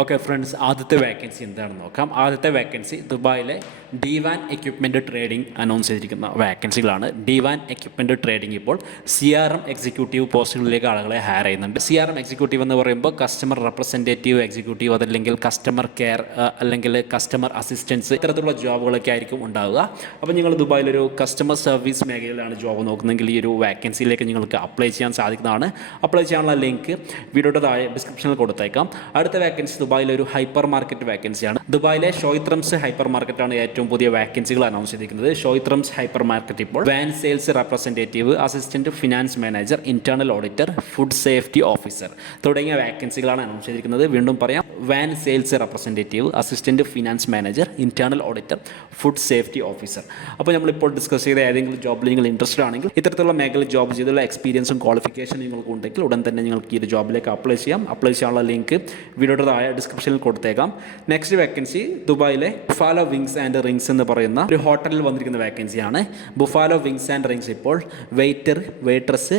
Okay friends ആദ്യത്തെ vacancy എന്താണെന്ന് നോക്കാം. ആദ്യത്തെ വേക്കൻസി ദുബായിലെ ഡിവാൻ എക്യുപ്മെന്റ് ട്രേഡിംഗ് അനൗൺസ് ചെയ്തിരിക്കുന്ന വാക്കൻസികളാണ് ഡിവാൻ എക്യുപ്മെന്റ് ട്രേഡിംഗ് ഇപ്പോൾ സി ആർ എം എക്സിക്യൂട്ടീവ് പോസ്റ്റുകളിലേക്ക് ആളുകളെ ഹയർ ചെയ്യുന്നുണ്ട്. സി ആർ എം എക്സിക്യൂട്ടീവ് എന്ന് പറയുമ്പോൾ കസ്റ്റമർ റെപ്രസെന്റേറ്റീവ് എക്സിക്യൂട്ടീവ് അതല്ലെങ്കിൽ കസ്റ്റമർ കെയർ അല്ലെങ്കിൽ കസ്റ്റമർ അസിസ്റ്റൻസ് ഇത്തരത്തിലുള്ള ജോബുകളൊക്കെ ആയിരിക്കും ഉണ്ടാവുക. അപ്പോൾ നിങ്ങൾ ദുബായിലൊരു കസ്റ്റമർ സർവീസ് മേഖലയിലാണ് ജോബ് നോക്കുന്നതെങ്കിൽ ഈ ഒരു വേക്കൻസിയിലേക്ക് നിങ്ങൾക്ക് അപ്ലൈ ചെയ്യാൻ സാധിക്കുന്നതാണ്. അപ്ലൈ ചെയ്യാനുള്ള ലിങ്ക് വീഡിയോയുടെ താഴെ ഡിസ്ക്രിപ്ഷനിൽ കൊടുത്തേക്കാം. അടുത്ത വാക്കൻസി ദുബായിലെ ഒരു ഹൈപ്പർ മാർക്കറ്റ് വാക്കൻസിയാണ്. ദുബായിലെ ഷോയിത്രംസ് ഹൈപ്പർ മാർക്കറ്റാണ് ഏറ്റവും പുതിയ വാക്കൻസികൾ അനൗൺസ് ചെയ്തിരിക്കുന്നത്. ഷോയിത്രംസ് ഹൈപ്പർ മാർക്കറ്റ് ഇപ്പോൾ van sales representative assistant finance manager internal auditor food safety officer തുടങ്ങിയ വാക്കൻസികളാണ് അനൗൺസ് ചെയ്തിരിക്കുന്നത്. വീണ്ടും പറയാം van sales representative assistant finance manager internal auditor food safety officer അപ്പോൾ നമ്മളിപ്പോൾ ഡിസ്കസ് ചെയ്ത ഏതെങ്കിലും ജോബിൽ നിങ്ങൾ ഇൻട്രസ്റ്റഡ് ആണെങ്കിൽ ഇത്തരത്തിലുള്ള മേഖലയിൽ ജോബ് ചെയ്തുള്ള എക്സ്പീരിയൻസും ക്വാളിഫിക്കേഷനും നിങ്ങൾക്ക് ഉണ്ടെങ്കിൽ ഉടൻ തന്നെ നിങ്ങൾക്ക് ഈ ഒരു ജോബിലേക്ക് അപ്ലൈ ചെയ്യാം. അപ്ലൈ ചെയ്യാനുള്ള ലിങ്ക് വീഡിയോയുടെ ഡിസ്ക്രിപ്ഷനിൽ കൊടുത്തേക്കാം. നെക്സ്റ്റ് വേക്കൻസി ദുബായിലെ ബുഫാലോ വിങ്സ് ആൻഡ് റിങ്സ് എന്ന് പറയുന്ന ഒരു ഹോട്ടലിൽ വന്നിരിക്കുന്ന വേക്കൻസിയാണ് ബുഫാലോ വിങ്സ് ആൻഡ് റിങ്സ് ഇപ്പോൾ വെയിറ്റർ വെയിട്രസ്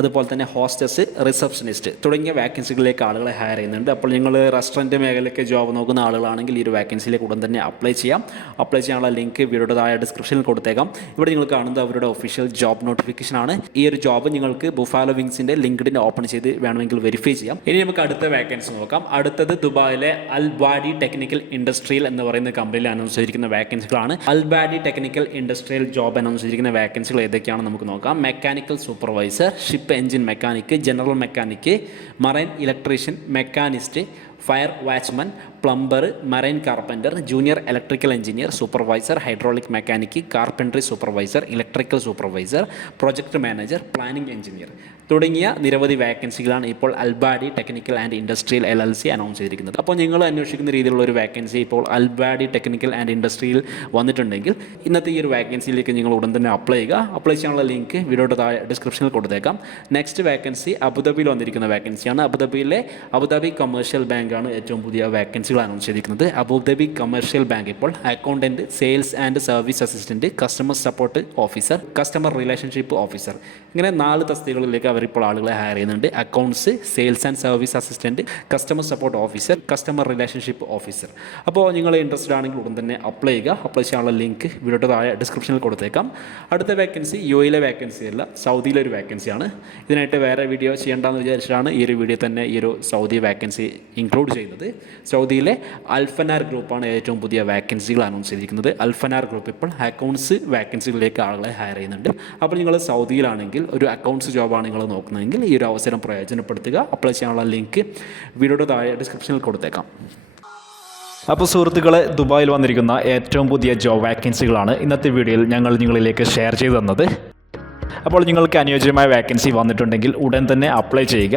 അതുപോലെ തന്നെ ഹോസ്റ്റസ് റിസപ്ഷനിസ്റ്റ് തുടങ്ങിയ വാക്കൻസികളിലേക്ക് ആളുകളെ ഹയർ ചെയ്യുന്നുണ്ട്. അപ്പോൾ നിങ്ങൾ റെസ്റ്റോറന്റ് മേഖലയ്ക്ക് ജോബ് നോക്കുന്ന ആളുകളാണെങ്കിൽ ഈ ഒരു വാക്കൻസിയിലേക്ക് ഉടൻ തന്നെ അപ്ലൈ ചെയ്യാം. അപ്ലൈ ചെയ്യാനുള്ള ലിങ്ക് വീഡിയോയുടെ ഡിസ്ക്രിപ്ഷനിൽ കൊടുത്തേക്കാം. ഇവിടെ നിങ്ങൾ കാണുന്നത് അവരുടെ ഒഫീഷ്യൽ ജോബ് നോട്ടിഫിക്കേഷൻ ആണ്. ഈ ഒരു ജോബ് നിങ്ങൾക്ക് ബുഫാലോ വിങ്സിന്റെ ലിങ്ക്ഡിൻ ഓപ്പൺ ചെയ്ത് വേണമെങ്കിൽ വെരിഫൈ ചെയ്യാം. ഇനി നമുക്ക് അടുത്ത വാക്കൻസി നോക്കാം. അടുത്തത് ദുബായിലെ അൽബാഡി ടെക്നിക്കൽ ഇൻഡസ്ട്രിയൽ എന്ന് പറയുന്ന കമ്പനിയിൽ അനൗൺസ് ചെയ്തിരിക്കുന്ന വാക്കൻസികളാണ് Albadi Technical Industrial job announce ചെയ്തിരിക്കുന്ന വാക്കൻസികൾ ഏതൊക്കെയാണെന്ന് നമുക്ക് നോക്കാം. Mechanical supervisor ship engine mechanic general mechanic marine electrician machinist fire watchman plumber marine carpenter junior electrical engineer supervisor hydraulic mechanic carpentry supervisor electrical supervisor project manager planning engineer തുടങ്ങിയ നിരവധി വാക്കൻസികളാണ് ഇപ്പോൾ Albadi Technical and Industrial L L C announce ചെയ്തിരിക്കുന്നത്. അപ്പോൾ നിങ്ങൾ അന്വേഷിക്കുന്ന രീതിയിലുള്ള ഒരു വാക്കൻസി ഇപ്പോൾ അൽബാഡി ടെക്നിക്കൽ ആൻഡ് ഇൻഡസ്ട്രിയിൽ വന്നിട്ടുണ്ടെങ്കിൽ ഇന്നത്തെ ഈ ഒരു വാക്കൻസിയിലേക്ക് നിങ്ങൾ ഉടൻ തന്നെ അപ്ലൈ ചെയ്യുക. അപ്ലൈ ചെയ്യാനുള്ള ലിങ്ക് വീഡിയോയുടെ താഴെ ഡിസ്ക്രിപ്ഷനിൽ കൊടുത്തേക്കാം. നെക്സ്റ്റ് വാക്കൻസി അബുദാബിയിൽ വന്നിരിക്കുന്ന വാക്കൻസിയാണ് അബുദാബിയിലെ അബുദാബി കമേഴ്ഷ്യൽ ബാങ്കാണ് ഏറ്റവും പുതിയ വേക്കൻസികൾ അനൗൺസ് ചെയ്തിരിക്കുന്നത്. അബുദാബി കമേഴ്ഷ്യൽ ബാങ്ക് ഇപ്പോൾ accountant sales and service assistant customer support officer customer relationship officer ഇങ്ങനെ നാല് തസ്തികളിലേക്ക് അവരിപ്പോൾ ആളുകളെ ഹയർ ചെയ്യുന്നുണ്ട്. Accounts sales and service assistant customer support officer customer relationship officer അപ്പോൾ നിങ്ങൾ ഇൻട്രസ്റ്റഡ് ആണെങ്കിൽ ഉടൻ തന്നെ അപ്ലൈ ചെയ്യുക. അപ്ലൈ ചെയ്യാനുള്ള ലിങ്ക് വീഡിയോയുടെ താഴെ ഡിസ്ക്രിപ്ഷനിൽ കൊടുത്തേക്കാം. അടുത്ത വേക്കൻസി യു എയിലെ വേക്കൻസി അല്ല സൗദിയിലെ ഒരു വേക്കൻസിയാണ് ഇതിനായിട്ട് വേറെ വീഡിയോ ചെയ്യേണ്ടെന്ന് വിചാരിച്ചിട്ടാണ് ഈ ഒരു വീഡിയോ തന്നെ ഈ ഒരു സൗദി വേക്കൻസി ഇൻക്ലൂഡ് ചെയ്യുന്നത്. സൗദിയിലെ അൽഫനാർ ഗ്രൂപ്പാണ് ഏറ്റവും പുതിയ വാക്കൻസികൾ അനൗൺസ് ചെയ്തിരിക്കുന്നത്. അൽഫനാർ ഗ്രൂപ്പ് ഇപ്പോൾ അക്കൗണ്ട്സ് വാക്കൻസികളിലേക്ക് ആളുകളെ ഹയർ ചെയ്യുന്നുണ്ട്. അപ്പോൾ നിങ്ങൾ സൗദിയിലാണെങ്കിൽ ഒരു അക്കൗണ്ട്സ് ജോബാണ് നിങ്ങൾ നോക്കുന്നതെങ്കിൽ ഈ ഒരു അവസരം പ്രയോജനപ്പെടുത്തുക. അപ്ലൈ ചെയ്യാനുള്ള ലിങ്ക് വീഡിയോയുടെ താഴെ ഡിസ്ക്രിപ്ഷനിൽ കൊടുത്തേക്കാം. അപ്പോൾ സുഹൃത്തുക്കളെ ദുബായിൽ വന്നിരിക്കുന്ന ഏറ്റവും പുതിയ ജോബ് വാക്കൻസികളാണ് ഇന്നത്തെ വീഡിയോയിൽ ഞങ്ങൾ നിങ്ങളിലേക്ക് ഷെയർ ചെയ്തു തന്നത്. അപ്പോൾ നിങ്ങൾക്ക് അനുയോജ്യമായ വാക്കൻസി വന്നിട്ടുണ്ടെങ്കിൽ ഉടൻ തന്നെ അപ്ലൈ ചെയ്യുക.